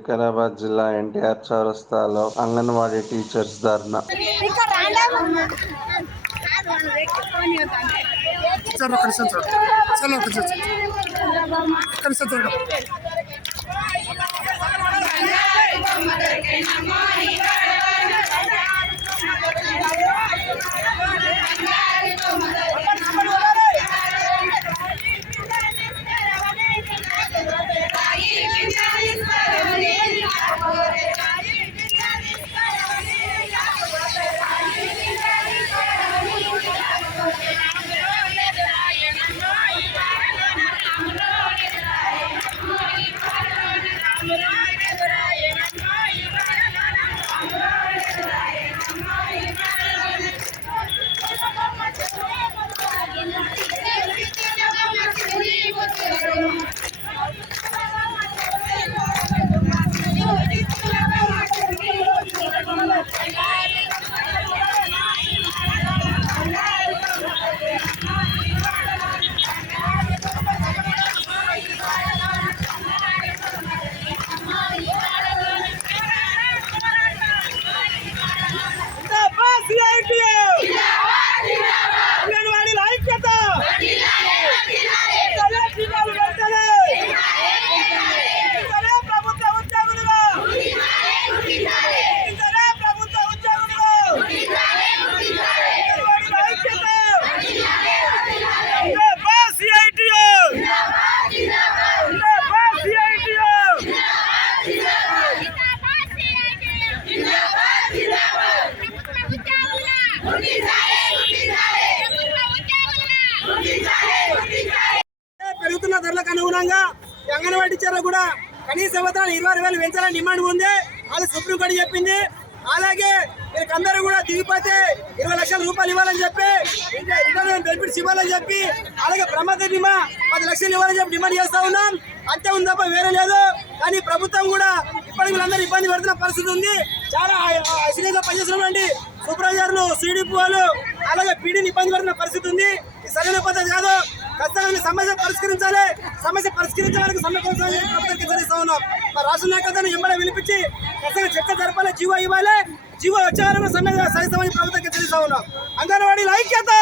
వికారాబాద్ జిల్లా ఎన్టీఆర్ చౌరస్తాలో అంగన్వాడీ టీచర్స్ ధర్నా. సార్ ఒక నిమిషం సార్. ధరలకు అనుగుణంగా అంగన్వాడీ టీచర్లు కూడా కనీస వేతనాలు ఇరవై వేలు పెంచాలని డిమాండ్ ఉంది. అది సుప్రీంకోర్టు చెప్పింది. అలాగే వీరికి అందరూ కూడా దిగిపోతే ఇరవై లక్షల రూపాయలు ఇవ్వాలని చెప్పి ఇంకా రిటర్న్ బెనిఫిట్స్ ఇవ్వాలని చెప్పి అలాగే ప్రమాద బీమా పది లక్షలు ఇవ్వాలని చెప్పి డిమాండ్ చేస్తా ఉన్నాం. అంతే ఉంది తప్ప వేరే లేదు. కానీ ప్రభుత్వం కూడా ఇప్పటికి వీళ్ళందరూ ఇబ్బంది పడుతున్న పరిస్థితి ఉంది. చాలా సీరియస్ పనిచేస్తున్నామండి సూపర్వైజర్లు సిడిపి వాళ్ళు అలాగే పీడీని ఇబ్బంది పడుతున్న పరిస్థితి ఉంది. సరైన పద్ధతి కాదు. ఖచ్చితంగా సమస్య పరిష్కరించాలి. సమస్య పరిష్కరించడానికి సమ్మె కొనసాగించాలని హెచ్చరిస్తా ఉన్నాం. మా రాష్ట్ర నాయకత్వాన్ని ఎంబడ వినిపించి ఖచ్చితంగా చర్చ జరపాలి జీవో ఇవ్వాలి. జీవో వచ్చే వరకు సమ్మె సహిస్తామని ప్రభుత్వానికి హెచ్చరిస్తా ఉన్నాం. అంగన్వాడీల ఐక్యత!